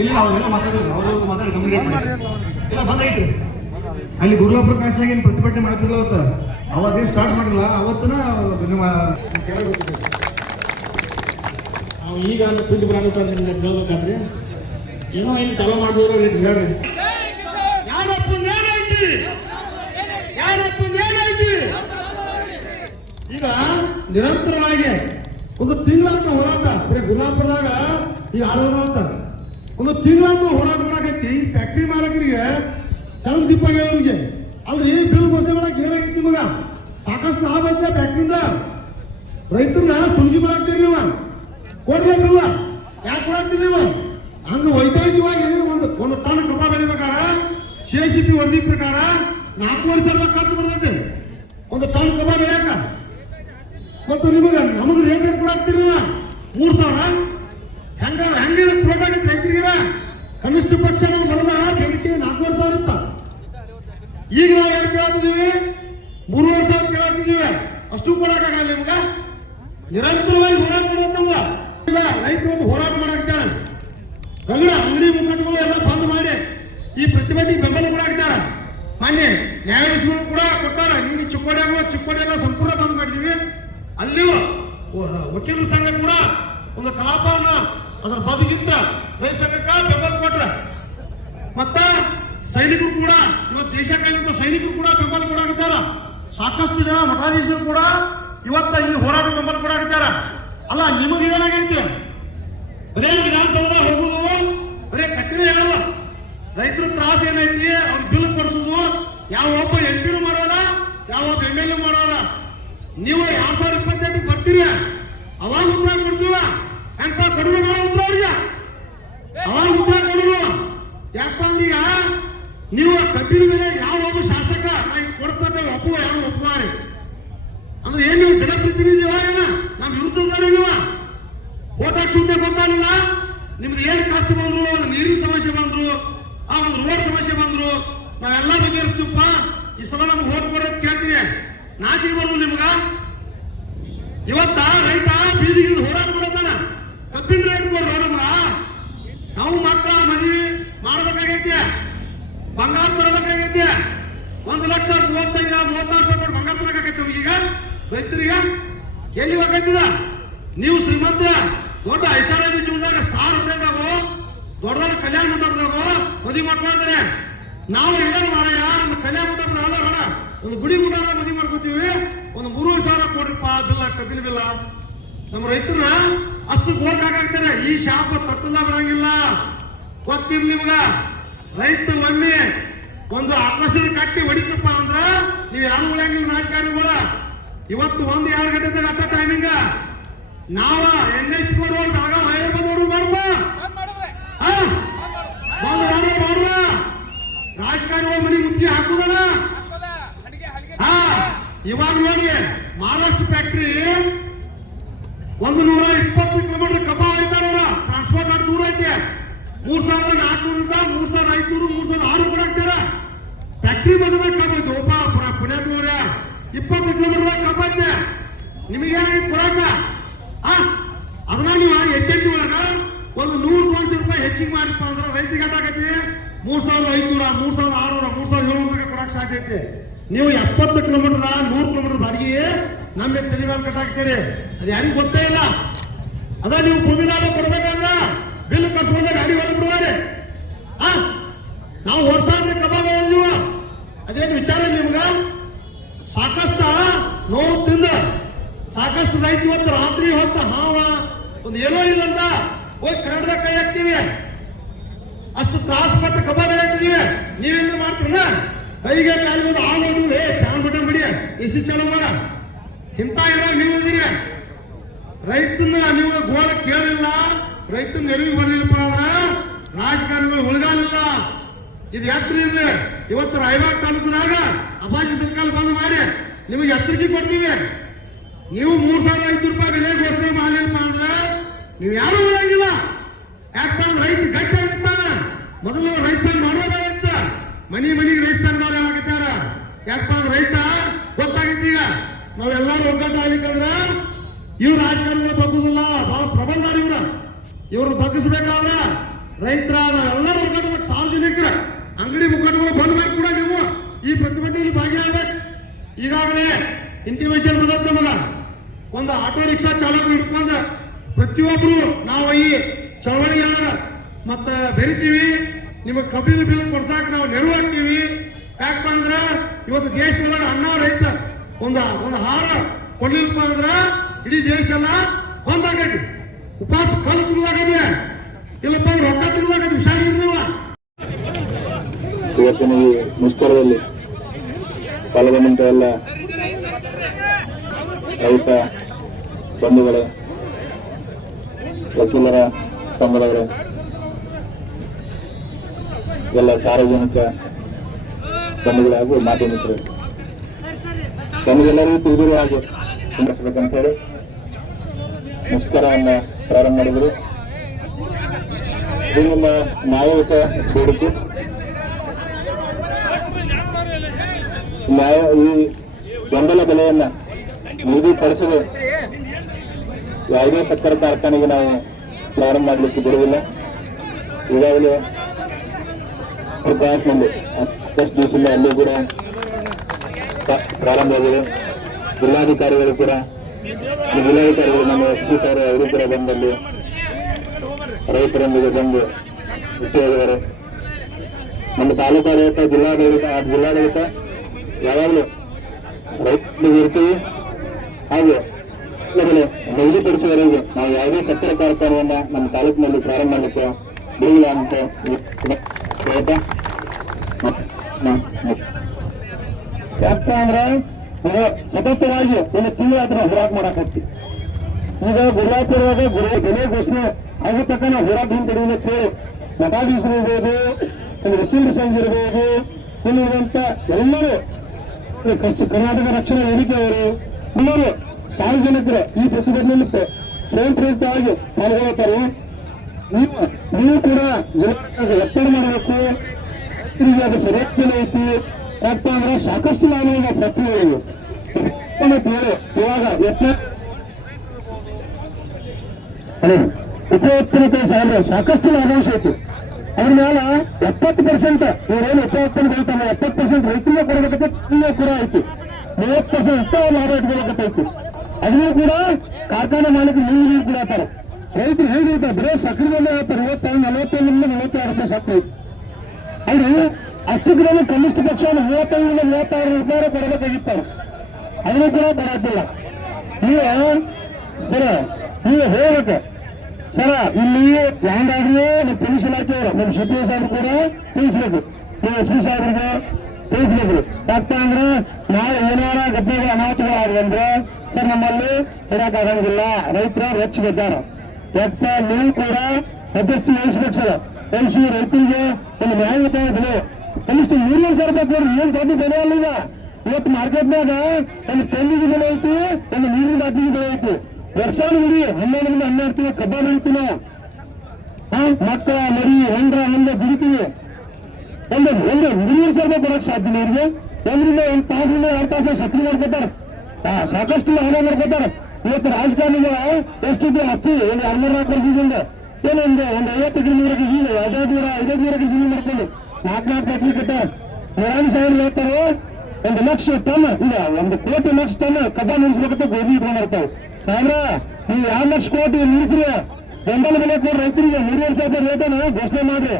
ಇಲ್ಲ ಅವರೆಲ್ಲ ಮಾತಾಡಿದ್ರು ಮಾತಾಡಿ ಕಮ್ಯುನಿಕೇಟ್ ಮಾಡಿ ಇಲ್ಲ ಬಂದೈತ್ರಿ ಅಲ್ಲಿ ಗುರುಲಾಪುರ ಕಾಸ್ನಾಗ ಏನು ಪ್ರತಿಭಟನೆ ಮಾಡ್ತಿಲ್ಲ ಅವತ್ತ? ಅವಾಗೇನು ಸ್ಟಾರ್ಟ್ ಮಾಡಿಲ್ಲ? ಅವತ್ತನ ನಿಮ್ಮ ಈಗ ನಿಮ್ಗೆ ಕೇಳ್ಬೇಕಾದ್ರೆ. ಏನೋ ಇಲ್ಲಿ ಚಲೋ ಮಾಡ್ಬೋದು ಹೇಳ್ರಿ. ಈಗ ನಿರಂತರವಾಗಿ ಒಂದು ತಿಂಗಳಂತ ಹೋರಾಟ ಬರೀ ಗುರುಲಾಪುರದಾಗ ಈಗ ಆಡೋದಂತ ಒಂದು ತಿಂಗಳಂತ ಹೋರಾಟ ಮಾಡಕೈತಿ ಫ್ಯಾಕ್ಟ್ರಿ ಮಾಲಕರಿಗೆ ಸಣ್ಣ ದೀಪ ಹೇಳೋರಿಗೆ. ಏನ್ ಬಿಲ್ ಘೋಷಣೆ ಮಾಡಕ್ ಏನಾಗೈತಿ ನಿಮಗ? ಸಾಕಷ್ಟು ಲಾಭ ಐತೆ ಫ್ಯಾಕ್ಟ್ರಿಂದ ರೈತರನ್ನ ಸುಂಜಿ ಮಾಡಾಕ್ತೀರಿ ನೀವು. ಕೊಡ್ಬೇಕಲ್ಲ ಯಾಕೆ ಕೊಡಾಕ್ತೀರಿ ನೀವು? ಹಂಗ ವೈಜ್ಞಾನಿಕವಾಗಿ ಒಂದು ಒಂದು ಟನ್ ಕಬ್ಬ ಬೆಳಿಬೇಕಾರ? ಸಿ ಸಿ ಪಿ ವರದಿ ಪ್ರಕಾರ ನಾಲ್ಕೂವರೆ ಸಾವಿರ ಖರ್ಚು ಬರ್ತೈತೆ? ಒಂದು ಟನ್ ಕಬ್ಬ ಬೆಳೆಯಕ. ಮತ್ತು ನಿಮಗ ನಮಗೆ ರೇಟ್ ಕೊಡಾಕ್ತೀರಿ ಮೂರ್ ಸಾವಿರ? ಹೆಂಗ ಹೆಂಗ ಪ್ರೋಟ್ ಆಗೈತೆ ರೈತರಿಗಿರ? ಕನಿಷ್ಠ ಪಕ್ಷ ನಾವು ಮೊದಲ ಬೇಡಿಕೆ ನಾಲ್ಕೂವರೆ ಸಾವಿರ ಇತ್ತ. ಈಗ ನಾವು ಏನ್ ಕೇಳ್ತಿದೀವಿ ಮೂರುವರೆ ಸಾವಿರ ಕೇಳ್ತಿದೀವಿ ಅಷ್ಟು ಕೊಡಕ್ಕಾಗಲ್ಲ ನಿಮ್ಗ ನಿರಂತರವಾಗಿ ಹೋರಾಟ ಮಾಡೋದಲ್ಲ ಇಲ್ಲ ರೈತರು ಹೋರಾಟ ಮಾಡಾಕ್ತಾರ. ಗಗಳ ಅಂಗಡಿ ಮುಖಂಡಗಳು ಎಲ್ಲ ಬಂದ್ ಮಾಡಿ ಈ ಪ್ರತಿಭಟನೆಗೆ ಬೆಂಬಲ ಕೊಡಾಕ್ತಾರ ಮಾನ್ಯ ನ್ಯಾಯಾಧೀಶರು ಕೂಡ ಕೊಟ್ಟಾರ. ನೀವು ಚಿಕ್ಕೋಡಿಯಾಗ ಚಿಕ್ಕೋಡಿ ಎಲ್ಲ ಸಂಪೂರ್ಣ ಬಂದ್ ಮಾಡಿದೀವಿ ಅಲ್ಲಿಯೂ ವಕೀಲರ ಸಂಘ ಕೂಡ ಒಂದು ಕಲಾಪವನ್ನ ಅದರ ಬದುಕಿಂತ ಸಂಘಕ್ಕ ಬೆಂಬಲ ಕೊಟ್ರ, ಮತ್ತ ಸೈನಿಕರು ಕೂಡ, ಇವತ್ತು ದೇಶ ಕಾಯುವಂತ ಸೈನಿಕರು ಕೂಡ ಬೆಂಬಲ ಕೊಡಾಕತ್ತಾರ ಸಾಕಷ್ಟು ಜನ ಮಠಾಧೀಶರು ಕೂಡ ಇವತ್ತ ಈ ಹೋರಾಟ ಬೆಂಬಲ ಕೊಡಾಕತ್ತಾರ ಅಲ್ಲ, ನಿಮಗೆ ಏನಾಗೈತಿ? ಬರೇ ವಿಧಾನಸೌಧ ಹೋಗುದು, ಬರೇ ಕಟ್ಟಿನ ಹೇಳುವ ರೈತರ ತ್ರಾಸ ಏನೈತಿ ಅವ್ರ ಬಿಲ್ ಕೊಡಿಸುದು. ಯಾವ ಒಬ್ಬ ಎಂ ಪಿ ಮಾಡೋಲ್ಲ, ಯಾವ ಒಬ್ಬ ಎಂ ಎಲ್ ಎ ಮಾಡೋಲ್ಲ. ನೀವು ಎರಡ್ ಸಾವಿರದ ಇಪ್ಪತ್ತೆಂಟಕ್ಕೆ ಬರ್ತೀರಿ. ಅವಾಗ ಉತ್ತರ ಕೊಡ್ತೀವ ಹೆಂಗಪ್ಪ ಕಡಿಮೆ ಮಾಡೋ ಉತ್ತರ ಅವ್ರಿಗೆ ಅವಾಗ ಉತ್ತರ ಕೊಡೋದು ಯಾಕಪ್ಪ ಅಂದ್ರೆ ಈಗ ನೀವು ಕಬ್ಬಿನ ಮೇಲೆ ಯಾವ ಒಬ್ಬ ಶಾಸಕ ನಾ ಕೊಡ್ತೇವೆ ಒಪ್ಪುವ ಯಾರು ಒಪ್ಪುವಾರೆ ಅಂದ್ರೆ ಏನ್ ನೀವು ಜನಪ್ರತಿನಿಧಿ ಏನ? ನಮ್ ವಿರುದ್ಧದಾರೆ ನೀವು? ಓಟ್ ಹಾಕ್ಸುತ್ತೆ ಗೊತ್ತಾಗಲಿಲ್ಲ. ನಿಮ್ದು ಏನ್ ಕಷ್ಟ ಬಂದ್ರು, ಒಂದು ನೀರಿನ ಸಮಸ್ಯೆ ಬಂದ್ರು, ಆ ಒಂದು ರೋಡ್ ಸಮಸ್ಯೆ ಬಂದ್ರು, ನಾವೆಲ್ಲ ಬಗೆಹರಿಸ್ತೀವಪ್ಪ. ಈ ಸಲ ನಮ್ಗೆ ಓಟ್ ಕೊಡೋದ್ ಕೇಳ್ತೀರಿ ನಾಚಿಕೆ ಬರೋದು ನಿಮ್ಗ? ಇವತ್ತ ರೈತ ಬೀದಿಗಿಂದ ಹೋರಾಟ ಮಾಡತಾನ. ಕಬ್ಬಿನ ರೇಟ್ ಕೊಡ್ರು ನಮ್ಗ. ನಾವು ಮಾತ್ರ ಮದುವೆ ಮಾಡ್ಬೇಕಾಗೈತಿ ಬಂಗಾರ ತರಬೇಕಾಗೈತಿ ಒಂದು ಲಕ್ಷ ಮೂವತ್ತೈದ ಮೂವತ್ತಾರು ಸಾವಿರ ಬಂಗಾರ ತರಕಾಗೈತಿ ಈಗ. ರೈತರಿಗೆ ಎಲ್ಲಿ ಹೋಗೈತಿದ ನೀವು ಶ್ರೀಮಂತರ, ದೊಡ್ಡ ಐಷಾರಾಮಿ ಜೀವನದಾಗ ಸ್ಟಾರ್ ಹೋಟೆಲ್ದಾಗು ದೊಡ್ಡ ದೊಡ್ಡ ಕಲ್ಯಾಣ ಮಂಟಪದಾಗ ಮದುವೆ ಮಾಡ್ಕೊಳ್ತಾರೆ. ನಾವು ಎಲ್ಲರೂ ಮಾಡಯ್ಯ ಒಂದು ಕಲ್ಯಾಣ ಮಂಟಪದ ಅಲ್ಲ ಅಣ್ಣ ಒಂದು ಗುಡಿ ಗುಡ ಮದುವೆ ಮಾಡ್ಕೋತೀವಿ. ಒಂದು ಮೂರು ಸಾವಿರ ಕೊಡ್ರಿಪ್ಪ ಬಿಲ್ಲ, ಕಬ್ಬಿನ ಬಿಲ್ಲ. ನಮ್ಮ ರೈತರನ್ನ ಅಷ್ಟು ಗೋಲ್ಡ್ ಹಾಕಾಕ್ತಾರೆ. ಈ ಶಾಪ ತಪ್ಪಲ್ಲ ಬರಂಗಿಲ್ಲ. ಗೊತ್ತಿರ್ಲಿ ನಿಮ್ಗ ರೈತ ಒಮ್ಮೆ ಒಂದು ಆಕಾಶದ ಕಟ್ಟಿ ಹೊಡಿತಪ್ಪ ಅಂದ್ರ ನೀವು ಯಾರು ಉಳಿಯಂಗಿಲ್ಲ ರಾಜಕಾರಣಿಗಳ ಇವತ್ತು ಒಂದು ಎರಡು ಗಂಟೆ ಅಟ್ಟ ಟೈಮಿಂಗ ನಾವ ಎನ್ ಎಚ್ ಒಳಗೆ ಬೆಳಗಾವ್ ಹೈವೇ ಬಂದ್ ನೋಡ್ರಿ ಮಾಡ್ಬ ಆ? ಬಂದ್ ಮಾಡೋದು. ಮಾಡುವ ರಾಜಕಾರಣಿಗಳ ಮನೆ ಮುಖ್ಯ ಹಾಕುದಲ್ಲ ಹಾ? ಇವಾಗ ನೋಡಿ ಮಹಾರಾಷ್ಟ್ರ ಫ್ಯಾಕ್ಟ್ರಿ ಒಂದು ನೂರ ಇಪ್ಪತ್ತು ಕಿಲೋಮೀಟರ್ ಕಬ್ಬ ಅವರ. ಟ್ರಾನ್ಸ್ಪೋರ್ಟ್ ದೂರ ಐತೆ. ಮೂರ್ ಸಾವಿರದ ನಾಲ್ಕನೂರಿಂದ ಮೂರ್ ಸಾವಿರದ ಐದ್ನೂರು, ಮೂರ್ ಸಾವಿರದ ಆರು ಕೂಡ ಹಾಕ್ತಾರ ಫ್ಯಾಕ್ಟ್ರಿ ಬಂದಾಗ ಕಬ್ಬ ಐತೆ ಒಬ್ಬ ಪುಣ್ಯಾತ್ಮವ್ರ ಇಪ್ಪತ್ತು ಕಿಲೋಮೀಟರ್ ಕಬ್ಬೈತೆ ನಿಮಗೇನಾಗಿ ಕೊಡಕ ಅದನ್ನ ನೀವು ಎಚ್ ಒಳಗ ಒಂದು ನೂರು ಕೋಟಿ ರೂಪಾಯಿ ಹೆಚ್ಚಿಗೆ ಮಾಡಿಪ್ಪ ಅಂದ್ರೆ ರೈತಿಗೆ ಎಷ್ಟಾಗೈತಿ ಮೂರ್ ಸಾವಿರದ ಐದ್ನೂರ ಮೂರ್ ಸಾವಿರದ ಆರ್ನೂರ, ಮೂರ್ ಸಾವಿರದ ಏಳ್ನೂರ ಕೊಡಕ್ ಸಾಧ್ಯ ಐತಿ. ನೀವು ಎಪ್ಪತ್ತು ಕಿಲೋಮೀಟರ್ ನೂರು ಕಿಲೋಮೀಟರ್ ಬಾಡಿಗೆ ನಮ್ಮ ತೆಲಿಗಾಲ ಕಟ್ಟಾಕ್ತೀರಿ. ಅದು ಯಾರಿಗೂ ಗೊತ್ತೇ ಇಲ್ಲ. ಅದ ನೀವು ಭೂಮಿನಾಗ ಕೊಡ್ಬೇಕಂದ್ರ ಬಿಲ್ ಕಟ್ಸೋದ ಗಾಡಿ ಹೊರಗೆ ಬಿಡುವಾರೆ ನಾವು ವರ್ಷ ಕಬಾಬ್ ಹೇಳಿದೀವ ಅದೇನು ವಿಚಾರ ನಿಮ್ಗ ಸಾಕಷ್ಟ ನೋವು ತಿಂದ ಸಾಕಷ್ಟು ರೈತ ಇವತ್ತು ರಾತ್ರಿ ಹೊತ್ತು ಹಾವ ಒಂದು ಏನೋ ಇಲ್ಲಂತ ಹೋಗಿ ಕನ್ನಡದ ಕೈ ಹಾಕ್ತೀವಿ. ಅಷ್ಟು ತ್ರಾಸ ಪಟ್ಟು ಕಬ್ಬ ಬೆಳೆತೀವಿ. ನೀವೇನು ಮಾಡ್ತೀರ ಕೈಗೆ ಕಾಲಿಗೆ ಒಂದು ಹಾಲು ಹೊಡುವುದು ಏ, ಫ್ಯಾನ್ ಬಟನ್ ಬಿಡಿ ಎಸಿ ಚಲೋ ಮಾಡ. ಇಂತ ಇರೋ ನೀವು ಇದೀರಿ. ರೈತನ ನೀವು ಗೋಳ ಕೇಳಲಿಲ್ಲ. ರೈತನ ನೆರವಿಗೆ ಬರಲಿಲ್ಲಪ್ಪ ಅಂದ್ರ ರಾಜಕಾರಣಿಗಳು ಉಳಿಗಾಲಿಲ್ಲ ಇದು ಎತ್ತರ ಇರಲಿ. ಇವತ್ತು ರಾಯಬಾಗ್ ತಾಲೂಕದಾಗ ಅಪಾಜಿ ಸರ್ಕಾರ ಬಂದ್ ಮಾಡಿ ನಿಮಗೆ ಎಚ್ಚರಿಕೆ ಕೊಡ್ತೀವಿ. ನೀವು ಮೂರ್ ಸಾವಿರದ ಐದು ರೂಪಾಯಿ ಬೆಲೆ ಘೋಷಣೆ ಮಾಡಲಿಲ್ಲಪ್ಪ ಅಂದ್ರ ನೀವು ಯಾರು ಹೇಳಂಗಿಲ್ಲ ಯಾಕಂದ್ರೆ ರೈತ ಗಟ್ಟಿ ಆಗಿರ್ತಾನ ಮೊದಲು ರೈತ ಸಂಘ ಮಾಡಬೇಕಾಗಿತ್ತ ಮನಿ ಮನಿಗೆ ರೈತ ಸಂಘದವ್ರು ಹೇಳಕತ್ತಾರ. ಯಾಕಪ್ಪ ಅಂದ್ರೆ ರೈತ? ಗೊತ್ತಾಗೈತಿ ಈಗ. ನಾವೆಲ್ಲರೂ ಒಗ್ಗಟ್ಟು ಆಗ್ಲಿಕ್ಕಂದ್ರ ಇವ್ರು ರಾಜಕಾರಣಿಗಳು ಬಗ್ಗುದಿಲ್ಲ. ಬಹಳ ಪ್ರಬಲದಾರ ಇವ್ರ. ಇವ್ರನ್ನ ಬಗ್ಗಿಸ್ಬೇಕಾದ್ರ ರೈತರ ನಾವೆಲ್ಲರೂ ಒಗ್ಗಟ್ಟಬೇಕು ಸಾರ್ವಜನಿಕರ, ಅಂಗಡಿ ಮುಖಂಡಗಳು ಬಂದ್ ಮಾಡಿ ಕೂಡ ನೀವು ಈ ಪ್ರತಿಭಟನೆಯಲ್ಲಿ ಭಾಗಿಯಾಗಬೇಕು. ಈಗಾಗಲೇ ಇಂಟಿಮೇಷನ್ ಬಂದದ ನಮಗ ಒಂದು ಆಟೋ ರಿಕ್ಷಾ ಚಾಲಕರು ಹಿಡ್ಕೊಂಡ ಪ್ರತಿಯೊಬ್ರು ನಾವು ಈ ಚಳವಳಿಯ ಮತ್ತ ಬೆರಿತೀವಿ. ನಿಮಗೆ ಕಬ್ಬಿನ ಬಿಲ್ ಕೊಡ್ಸಾಕ ನಾವು ನೆರವು ಹಾಕ್ತೀವಿ ಯಾಕಪ್ಪ ಅಂದ್ರ ಇವತ್ತು ದೇಶದೊಳಗೆ ಅನ್ನ ರೈತ ಒಂದು ಒಂದು ಹಾರ ಕೊಡ್ಲಿಲ್ಲಪ್ಪ ಅಂದ್ರ ಇಡೀ ದೇಶ ಎಲ್ಲ ಬಂದಾಗೈತಿ. ಉಪವಾಸ ಕಲ್ಲು ತುಳಿದಾಗದೆ ಇಲ್ಲಪ್ಪ ಅಂದ್ರೆ ರೊಕ್ಕ ಹುಷಾರಿರ್ರಿ ಇರಲಿಲ್ಲ. ಇವತ್ತಿನ ಈ ಮುಷ್ಕರದಲ್ಲಿ ಪಾಲ್ಗೊಂಡಂತ ಎಲ್ಲ ರೈತ ಬಂಧುಗಳೇ ವಕೀಲರ ಸಂಘದವರು ಎಲ್ಲ ಸಾರ್ವಜನಿಕ ಬಂಧುಗಳು ಹಾಗೂ ಮಾಜಿ ಮಿತ್ರರು. ತಮಗೆಲ್ಲರಿಗೂ ತಿಳಿದಿರುವ ಹಾಗೆ ಸಂಘಟಿಸಬೇಕಂತ ಹೇಳಿ ಮುಷ್ಕರವನ್ನು ಪ್ರಾರಂಭ ಮಾಡಿದರು ಇದು ನಮ್ಮ ನ್ಯಾಯಯುತ ಬೇಡಿಕೆ. ನ್ಯಾಯ ಈ ಬೆಂಬಲ ಬೆಲೆಯನ್ನ ನಿಗದಿಪಡಿಸಲು ಯಾವುದೇ ಸಕ್ಕರೆ ಕಾರ್ಖಾನೆಗೆ ನಾವು ಪ್ರಾರಂಭ ಮಾಡಲಿಕ್ಕೆ ಬಿಡುವುದಿಲ್ಲ ಈಗಾಗಲೇ ಪ್ರಕಾಶ್ನಲ್ಲಿ ಫಸ್ಟ್ ದಿವಸದಿಂದ ಅಲ್ಲೂ ಕೂಡ ಪ್ರಾರಂಭವಾಗಿದೆ ಜಿಲ್ಲಾಧಿಕಾರಿಗಳು ಕೂಡ ಜಿಲ್ಲಾಧಿಕಾರಿಗಳು ನಮ್ಮ ಎಸ್ ಪಿ ಸರ್ ಅವರು ಕೂಡ ಬಂದಲ್ಲಿ ರೈತರೊಂದಿಗೆ ಬಂದು ಇಟ್ಟಿದ್ದಾರೆ ನಮ್ಮ ತಾಲೂಕಾಡಳಿತ, ಜಿಲ್ಲಾಡಳಿತ ಜಿಲ್ಲಾಡಳಿತ ಯಾವಾಗಲೂ ರೈತರಿಗೆ ಇರ್ತೀವಿ. ಹಾಗೂ ಈಗಾಗಲೇ ನಿಗದಿಪಡಿಸುವವರೆಗೆ ನಾವು ಯಾವುದೇ ಸಕ್ಕರೆ ಕಾರ್ಖಾನೆಯನ್ನ ನಮ್ಮ ತಾಲೂಕಿನಲ್ಲಿ ಪ್ರಾರಂಭ ಮಾಡಲಿಕ್ಕೆ ಬಿಡುವಿಲ್ಲ ಅಂತ ಹೇಳ್ತಾ ಅಂದ್ರೆ, ಈಗ ಸತತವಾಗಿ ಒಂದು ತಿಂಗಳ ಹತ್ರ ಹೋರಾಟ ಮಾಡಕ್ ಹೋಗ್ತೀವಿ. ಈಗ ಗುರುವಾಪುರದಾಗ ಗುರು ಬೆಲೆ ಘೋಷಣೆ ಆಗೋ ನಾವು ಹೋರಾಟ ಹಿಂಪಡೆಯುವ ಕೇಳಿ ಮಠಾಧೀಶರು ಇರ್ಬೋದು, ಒಂದು ವಕೀಲರ ಸಂಘ ಇರ್ಬೋದು, ಇಲ್ಲಿರುವಂತ ಎಲ್ಲರೂ, ಕರ್ನಾಟಕ ರಕ್ಷಣಾ ವೇದಿಕೆಯವರು, ಎಲ್ಲರೂ ಸಾರ್ವಜನಿಕರು ಈ ಪ್ರತಿಭಟನೆಯಲ್ಲಿ ಸ್ವಯಂಪ್ರೇರಿತವಾಗಿ ಸ್ವಯಂ ಪ್ರೇರಿತವಾಗಿ ಪಾಲ್ಗೊಳ್ಳುತ್ತಾರೆ? ನೀವು ನೀವು ಕೂಡ ಜಿಲ್ಲಾಡಳಿತಕ್ಕೆ ಒತ್ತಡ ಮಾಡಬೇಕು. ರೈತರಿಗೆ ಅದು ಸರಿಯಾದ ಬೆಲೆ ಐತಿ. ಯಾಕಪ್ಪ ಅಂದ್ರೆ ಸಾಕಷ್ಟು ಲಾಭದ ಪ್ರಕ್ರಿಯೆ ಇದು. ಅಂತ ಹೇಳಿ ಇವಾಗ ಯತ್ನ ಹಲೋ ಉಪ ಉತ್ಪನ್ನತೆ ಸಾವಿರ ಸಾಕಷ್ಟು ಲಾಭಾಂಶ ಐತಿ. ಅದ್ರ ಮೇಲೆ ಎಪ್ಪತ್ತು ಪರ್ಸೆಂಟ್ ಇವರೇನು ಉಪ ಉತ್ಪನ್ನ ಬೆಳಿತಾನೆ ಎಪ್ಪತ್ತು ಪರ್ಸೆಂಟ್ ರೈತರಿಗೆ ಕೊಡಬೇಕಂತ ಕೂಡ ಐತಿ. ಮೂವತ್ತು ಪರ್ಸೆಂಟ್ ಲಾಭ ಇಟ್ಕೊಳಕತ್ತೈತಿ ಅದನ್ನು ಕೂಡ ಕಾರ್ಖಾನೆ ಮಾಲೀಕರು ಮುಂದೆ ಕೂಡ ಹೇಳ್ತಾರೆ ರೈತರು ಹೇಗಿರ್ತಾರೆ ಬರೀ ಸಕ್ಕರೆದಲ್ಲೇ ಹೇಳ್ತಾರೆ ಇವತ್ತೈದು ನಲವತ್ತೈದರಿಂದ ನಲವತ್ತಾರು ರೂಪಾಯಿ ಸಕ್ಕರೆ ಐತಿ ಅಲ್ಲಿ ಅಷ್ಟಕ್ಕೆ ಕನಿಷ್ಠ ಪಕ್ಷ ಒಂದು ಮೂವತ್ತೈದರಿಂದ ಮೂವತ್ತಾರು ರೂಪಾಯಿ ಕೊಡಬೇಕಾಗಿತ್ತು ಅದನ್ನು ಕೂಡ ಕೊಡತ್ತಿಲ್ಲ ನೀವು ಸರ ನೀವು ಹೇಳ್ಬೇಕು ಸರ ಇಲ್ಲಿ ಯಾಂದಾದ್ರೂ ನಮ್ಮ ಪೊಲೀಸ್ ಇಲಾಖೆಯವರು ನಮ್ಮ ಸಿ ಪಿ ಎಸ್ ಸಾಹೇಬ್ರು ಕೂಡ ತಿಳಿಸ್ಬೇಕು ನೀವು ಎಸ್ ಪಿ ಸಾಹೇಬ್ರಿಗೆ ತಿಳಿಸ್ಬೇಕು ಯಾಕಪ್ಪ ಅಂದ್ರೆ ನಾಳೆ ಏನಾರ ಘಟನೆಗಳು ಅನಾಹುತಗಳಾದ್ರೆ ಸರ್, ನಮ್ಮಲ್ಲಿ ಇಡಕ್ಕಾಗಂಗಿಲ್ಲ ರೈತರು ರೊಚ್ಚಿಗೆದ್ದಾರ ಎತ್ತ ನೀವು ಕೂಡ ಅಭ್ಯರ್ಥಿ ವಹಿಸ್ಬೇಕು ಸರ್ ವಹಿಸಿ ರೈತರಿಗೆ ಒಂದು ನ್ಯಾಯಯುತ ಬೆಲೆ ಕನಿಷ್ಠ ಮೂರು ಸಾವಿರ ರೂಪಾಯಿ ಕೊಡ್ರಿ, ಏನ್ ದೊಡ್ಡ ಬೆಲೆ ಅಲ್ಲ ಈಗ. ಇವತ್ತು ಮಾರ್ಕೆಟ್ನಾಗ ಒಂದು ತೆಲ್ಲಿಗೆ ಬೆಲೆ ಐತಿ, ಒಂದು ನೀರಿನ ಬಾಟಿಗೆ ಬೆಲೆ ಐತಿ. ವರ್ಷಾನುಗಡಿ ಹನ್ನೆರಡರಿಂದ ಹನ್ನೆರಡು ತಿಂಗಳು ಕಬ್ಬ ಹಾ, ಮಕ್ಕಳ ಮರಿ, ಹೆಂಡ್ರ ಹಂಗ ದುಡಿತೀವಿ. ಒಂದು ಒಂದು ಮೂರು ಸಾವಿರ ರೂಪಾಯಿ ಕೊಡಕ್ ಸಾಧ್ಯ ನೀರಿಗೆ ಒಂದ್ರಿಂದ ಒಂದು ತಾಸರಿಂದ ಎರಡು ತಾಸು ಸಕ್ರಿ ಮಾಡ್ಕೊತಾರ. ಸಾಕಷ್ಟು ಹಣ ಮಾಡ್ಕೋತಾರೆ ಇವತ್ತು ರಾಜಕಾರಣಿಗಳ ಎಷ್ಟಿದೆ ಆಸ್ತಿ ಒಂದು ಎರಡ್ನೂರ ನಾಲ್ಕು ವರ್ಷದಿಂದ ಏನೊಂದು ಒಂದು ಐವತ್ತು ಕಿಲೋಮೀಟರ್ ಜೀವ ಐದೈದು ನೂರ ಐದೈದು ನೂರ ಜಮೀನು ಮಾಡ್ಕೊಂಡು ನಾಲ್ಕು ನಾಲ್ಕು ಫ್ಯಾಕ್ಟ್ರಿ ಕಟ್ಟಾರ. ನೂರಾರು ಸಾವಿರ ಹೇಳ್ತಾರೆ, ಒಂದು ಲಕ್ಷ ಟನ್ ಇಲ್ಲ ಒಂದು ಕೋಟಿ ಲಕ್ಷ ಟನ್ ಕಬ್ಬ ನಿಲ್ಸ್ಬೇಕಂತ ಗೋಧಿ ಇಟ್ಕೊಂಡಿರ್ತಾವೆ ಸಾವಿರ ನೀವು ಯಾವ ಲಕ್ಷ ಕೋಟಿ ನಿಲ್ಸ್ರಿ. ಬೆಂಬಲ ಬೆಲೆ ರೈತರಿಗೆ ಮೂರುವರೆ ಸಾವಿರ ರೇಟನ್ನ ಘೋಷಣೆ ಮಾಡ್ರಿ.